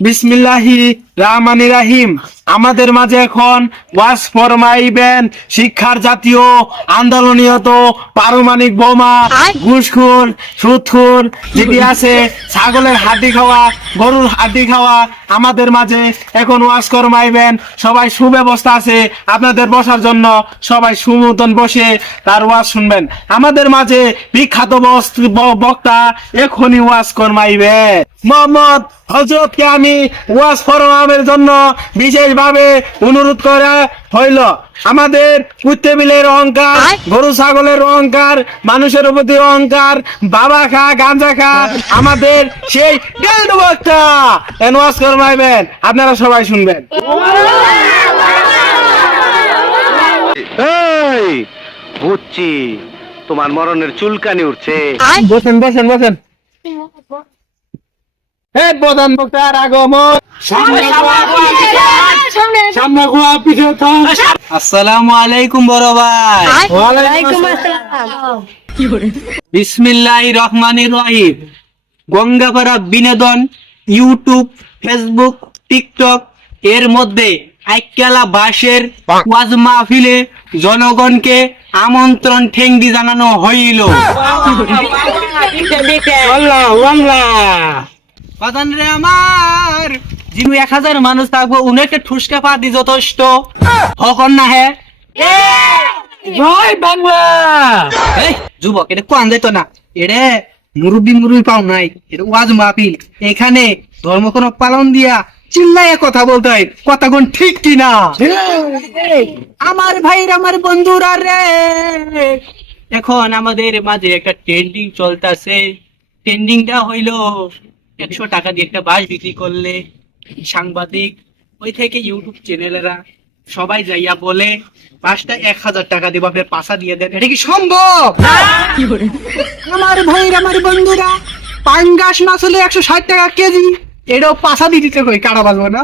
বিসমিল্লাহি রহমানি রাহিম আমাদের মাঝে এখন ওয়াজ ফরমাইবেন শিক্ষার জাতীয় আন্দোলনীয়ত পারমাণিক বোমা ঘুষখুর সুদখুর যেটি আছে ছাগলের হাড্ডি খাওয়া গরুর হাড্ডি খাওয়া আমাদের মাঝে এখন ফরমাইবেন সবাই সুব্যবস্থা আছে আপনাদের বসার জন্য সবাই সুমতন বসে তার ওয়াজ শুনবেন। আমাদের মাঝে বিখ্যাত বক্তা এখনই ওয়াজ করমাইবে মোহাম্মদ হজরতকে আমি ওয়াজ ফরমামের জন্য বিশেষভাবে অনুরোধ করা হইল। আমাদের কুত্তেবিলের অহংকার গরু ছাগলের অহংকার মানুষের প্রতি অহংকার বাবা খা গাঞ্জা খা আমাদের সেই বক্তা করমাইবেন আপনারা সবাই শুনবেন। এই বুঝছি তোমার মরণের চুলকানি উঠছে। বসেন বসেন বসেন। হে প্রধান বক্তার আগমন। সামনে গোয়া পিছে আসসালামু আলাইকুম বড় ভাই। ওয়ালাইকুম বিসমিল্লাহ রহমানির রহিম। গঙ্গাপাড়া বিনোদন ইউটিউব ফেসবুক টিকটক এর মধ্যে আইকালা বাসের ওয়াজ মাহফিলে জনগণকে আমন্ত্রণ ঠেঙ্গি জানানো হইল। আল্লাহ আল্লাহ। বাদান রে আমার। যিনি এক হাজার মানুষ থাকব উনাকে ঠুসকা পা দি যথেষ্ট। হকন না হে। জয় বাংলা! এই যুবক এটা যাইতো না? এটা মুরব্বি মুরব্বি পাও নাই এটা ওয়াজ মাহফিল। এখানে ধর্ম কোন পালন দিয়া চিল্লাইয়া কথা বলতে হয় কথা কোন ঠিক কিনা? আমার ভাইর আমার বন্ধুরা রে। এখন আমাদের মাঝে একটা ট্রেন্ডিং চলতেছে। ট্রেন্ডিংটা হইল একশো টাকা দিয়ে একটা বাস বিক্রি করলে সাংবাদিক ওই থেকে ইউটিউব চ্যানেলেরা সবাই যাইয়া বলে বাসটা এক হাজার টাকা দিব আপনার পাশা দিয়ে দেন। এটা কি সম্ভব? আমার ভাই আমার বন্ধুরা পাঙ্গাস মাছ হলে একশো ষাট টাকা কেজি। এটাও পাশা দিয়ে দিতে কই? কাটা বাজবো না?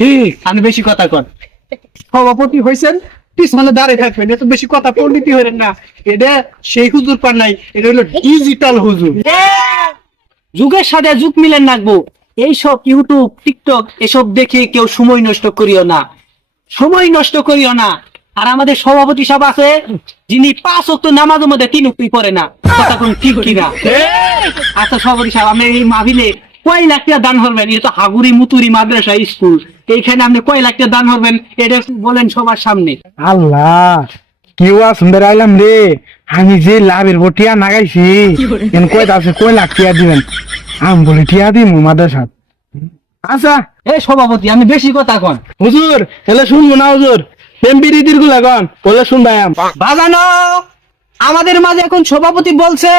ঠিক। আমি বেশি কথা কর সভাপতি হয়েছেন পিছনে দাঁড়িয়ে থাকবেন এত বেশি কথা পণ্ডিতি হইলেন না। এটা সেই হুজুর পার নাই এটা হলো ডিজিটাল হুজুর। যুগের সাথে যুগ মিলেন রাখব এইসব ইউটিউব টিকটক এসব দেখে কেউ সময় নষ্ট করিও না। সময় নষ্ট করিও না। আর আমাদের সভাপতি সব আছে, যিনি পাঁচ অক্ট নামাজের মধ্যে তিন উক্তি করে না। কথা ঠিক কিনা? আচ্ছা সভাপতি সাহেব আপনি এই মাহফিলে কয় লাখ টাকা দান করবেন? এটা তো হাগুরি মুতুরি মাদ্রাসা স্কুল। এইখানে আপনি কয় লাখ টাকা দান করবেন? এটা বলেন সবার সামনে। আল্লাহ, কি ওয়া সুন্দর আইলাম রে। আমি যে লাভের বটিয়া নাগাইছি এন কই আছে কই লাখ টিয়া দিবেন? আম বলে টিয়া দিম মাদার সাথ আচ্ছা এই সভাপতি আমি বেশি কথা কন। হুজুর এলে শুনব না হুজুর। কন বলে শুনবাই বাজানো আমাদের মাঝে এখন সভাপতি বলছে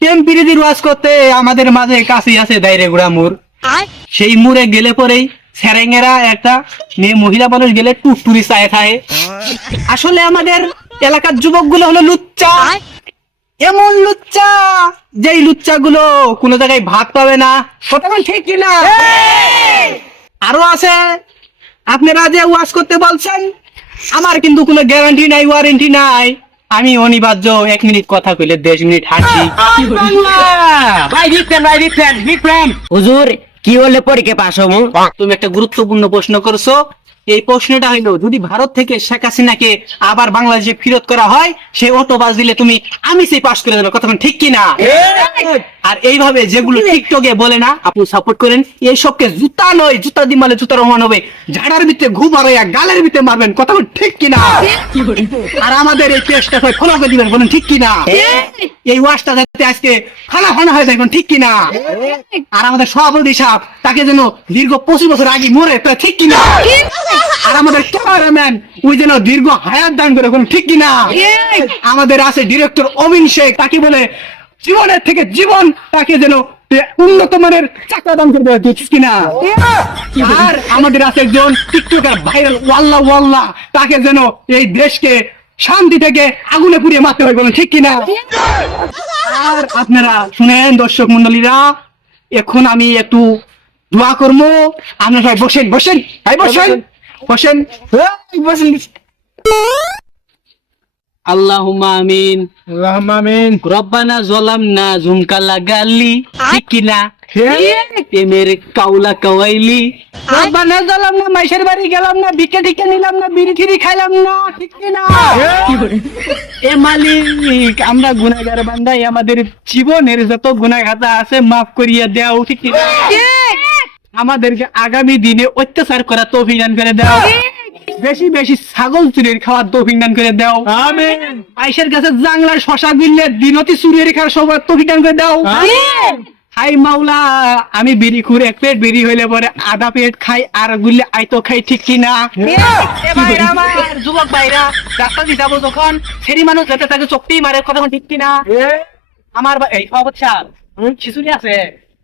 টেম্পিরিদির ওয়াজ করতে আমাদের মাঝে কাছে আছে দাইরে গুড়া মুর। সেই মুড়ে গেলে পরেই সেরেঙ্গেরা একটা মেয়ে মহিলা মানুষ গেলে টুকটুরি চায় খায়। আসলে আমাদের এলাকার যুবকগুলো হলো লুচ্চা। এমন লুচ্চা যেই লুচ্চা গুলো কোনো জায়গায় ভাত পাবে না। কথা ঠিক কিনা? আরও আছে। আপনারা যে ওয়াশ করতে বলছেন? আমার কিন্তু কোনো গ্যারান্টি নাই ওয়ারেন্টি নাই। আমি অনিবার্য এক মিনিট কথা কইলে দেড় মিনিট রিপ্লেন হুজুর কি হলে পরীক্ষা পাস হব? তুমি একটা গুরুত্বপূর্ণ প্রশ্ন করছ। এই প্রশ্নটা হইল যদি ভারত থেকে শেখ হাসিনাকে আবার বাংলাদেশে ফিরত করা হয় সে অটো বাস দিলে তুমি আমি সেই পাশ করে দেবো কথা ঠিক কিনা? আর এইভাবে যেগুলো টিকটকে বলে না আপনি সাপোর্ট করেন। এই সবকে জুতা নয় জুতা দিয়ে মারলে জুতা রহমান হবে। ঝাড়ার ভিতরে ঘু মারাইয়া গালের ভিতরে মারবেন কথা বলেন, ঠিক কিনা? আর আমাদের এই পেজটা ফলো করে দিবেন বলেন ঠিক কিনা? এই ওয়াশটা যাতে আজকে ফানা ফানা হয়ে যায় বলেন, ঠিক কিনা? আর আমাদের সভাপতি সাহেব তাকে যেন দীর্ঘ পঁচিশ বছর আগে মরে তা ঠিক কিনা? আর আমাদের ক্যামেরাম্যান ওই যেন দীর্ঘ হায়াত দান করে কোনো ঠিক কিনা? আমাদের আছে ডিরেক্টর অমিন শেখ তাকে বলে জীবনের থেকে জীবন তাকে যেন উন্নত মানের চাকরা দান দেখছিস কিনা। আর আমাদের আছে একজন টিকটকার ভাইরাল ওয়াল্লা ওয়াল্লা। তাকে যেন এই দেশকে শান্তি থেকে আগুনে পুড়িয়ে মারতে হয় ঠিক কিনা? আর আপনারা শুনেন দর্শক মন্ডলীরা এখন আমি একটু দোয়া করব। আপনারা বসেন বসেন ভাই বসেন বসেন। এই, বসেন। আল্লাহুম্মা আমিন। রহমামিন রব্বানা জলামনা ঝুমকা লাগালি ঠিক কিনা প্রেমের কাউলা কাওয়াইলি। রব্বানা জলামনা মাইশের বাড়ি গেলাম না ভিকে টিকে নিলাম না বিড়ি ঠিড়ি খাইলাম না ঠিক কিনা এ মালিক আমরা গুনাহগার বান্দাই আমাদের জীবনের যত গুনাহগাতা আছে মাফ করিয়া দেও ঠিক আমাদেরকে আগামী দিনে অত্যাচার করা তৌফিক দান করে দাও। বেশি বেশি ছাগল চুরির খাওয়ার তৌফিক দান করে দাও। আমিন। আইসের কাছে জাংলার শশা গুললে দিনতি চুরির খাওয়ার সবার তৌফিক দান করে দাও। হাই মাওলা আমি বিড়ি খুঁড়ে এক প্লেট বিড়ি হইলে পরে আধা প্লেট খাই আর গুললে আইতো খাই ঠিক কিনা? এ ভাইরা আমার যুবক ভাইরা রাস্তা দিয়ে যাব যখন সেরি মানুষ যেতে তাকে চোখতেই মারে কথা ঠিক কিনা? আমার বা- এই অবচ্ছা। খিচুড়ি আছে।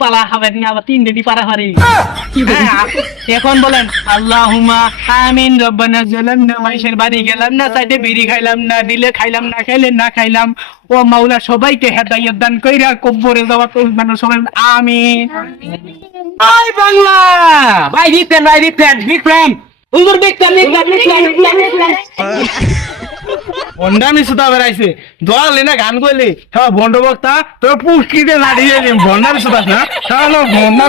পালা হবে না আবার তিন দিনই পারা পারি হ্যাঁ, এখন বলেন? আল্লাহুমা আমিন রব্বানা জালামনা মাইশের বাড়ি গেলাম না সাইডে বিড়ি খাইলাম না দিলে খাইলাম না খাইলে না খাইলাম। ও মাওলা সবাইকে হেদায়েত দান কইরা কব্বরে যাওয়া তো মানুষ সবাই আমিন। আই বাংলা! ভাই ফ্যান ভাই বিগ ফ্যান বিগ ফ্যান উজুর বিগ ফ্যান বন্ডামি সুতা বেড়াইছে। দোয়ালে না গান করলে হ্যাঁ বন্ড বক্তা তোর পুষ্টিতে না দিয়ে বন্ডামি সুতা না তাহলে বন্ডা